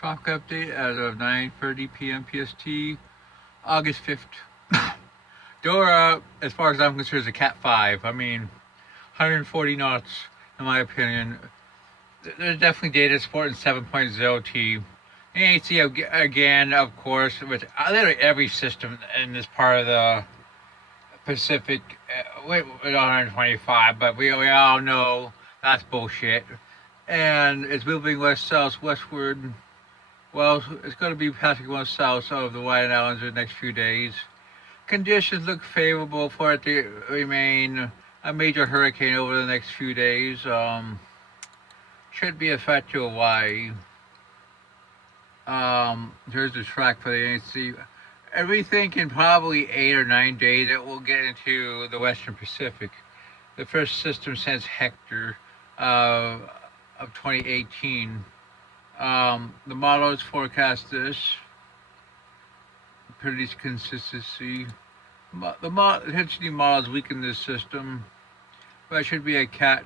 Tropical update as of 9:30 p.m. PST, August 5th. Dora, as far as I'm concerned, is a Cat 5. I mean, 140 knots, in my opinion. There's definitely data supporting 7.0 T. NHC, again, of course, with literally every system in this part of the Pacific, with 125, but we all know that's bullshit. And it's moving westward. Well, it's going to be passing west south of the Hawaiian Islands in the next few days. Conditions look favorable for it to remain a major hurricane over the next few days. Should be a threat to Hawaii. Here's the track for the NHC. And we think in probably 8 or 9 days it will get into the Western Pacific. The first system since Hector of 2018. The models forecast this. Pretty consistency. The intensity models weaken this system, but it should be a Cat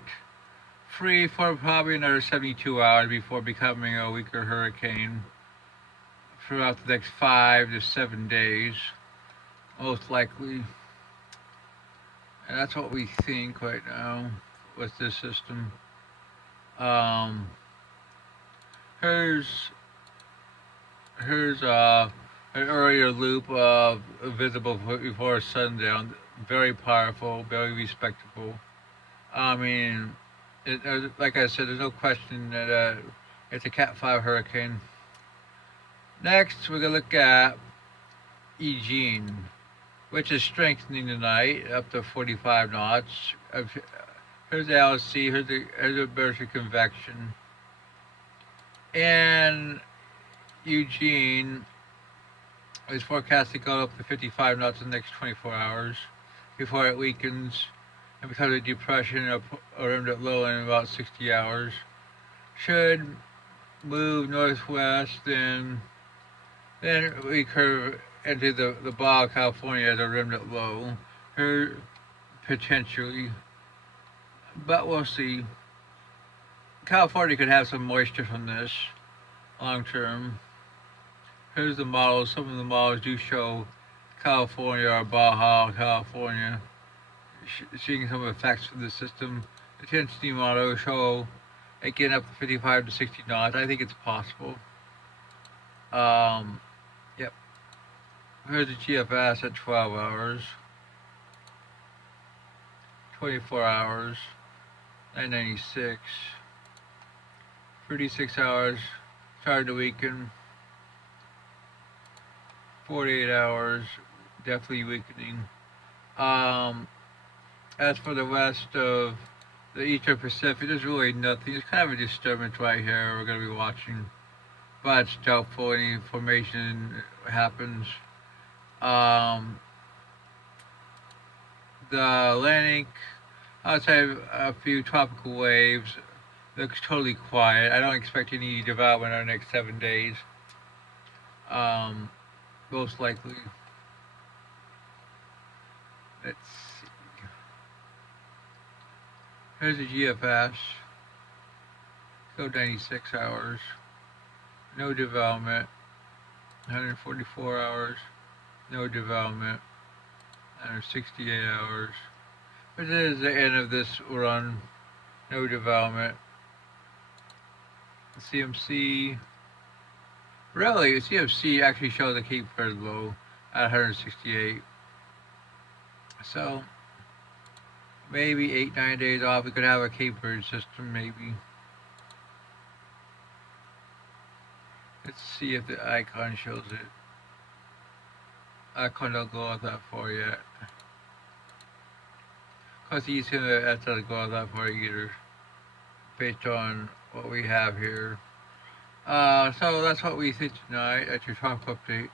free for probably another 72 hours before becoming a weaker hurricane throughout the next 5 to 7 days, most likely. And that's what we think right now with this system. Here's an earlier loop of visible before sundown. Very powerful, very respectable. I mean, like I said, there's no question that it's a Cat 5 hurricane. Next, we're going to look at Eugene, which is strengthening tonight up to 45 knots. Here's the LC, here's the Berkshire convection. And Eugene is forecast to go up to 55 knots in the next 24 hours before it weakens and becomes a depression or remnant low in about 60 hours. Should move northwest and then we curve into the Baja California as a remnant low. Here, potentially, but we'll see. California could have some moisture from this long term. Here's the models. Some of the models do show California or Baja California seeing some effects from the system. The intensity model show it getting up to 55 to 60 knots. I think it's possible. Yep. Here's the GFS at 12 hours, 24 hours, 996, 36 hours, started to weaken, 48 hours, definitely weakening. As for the rest of the Eastern Pacific, there's really nothing. It's kind of a disturbance right here we're going to be watching, but it's doubtful any formation happens. The Atlantic, outside of a few tropical waves, looks totally quiet. I don't expect any development in the next 7 days. Most likely. Let's see. Here's the GFS. Go 96 hours. No development. 144 hours. No development. 168 hours. But this is the end of this run. No development. CMC. Really, CMC actually shows a Cape Verde low at 168. So maybe 8-9 days off, we could have a Cape Verde system, maybe. Let's see if the icon shows it. Icon don't go out that far yet. Cause he's gonna doesn't go out that far either, based on what we have here. So that's what we see tonight at your talk update.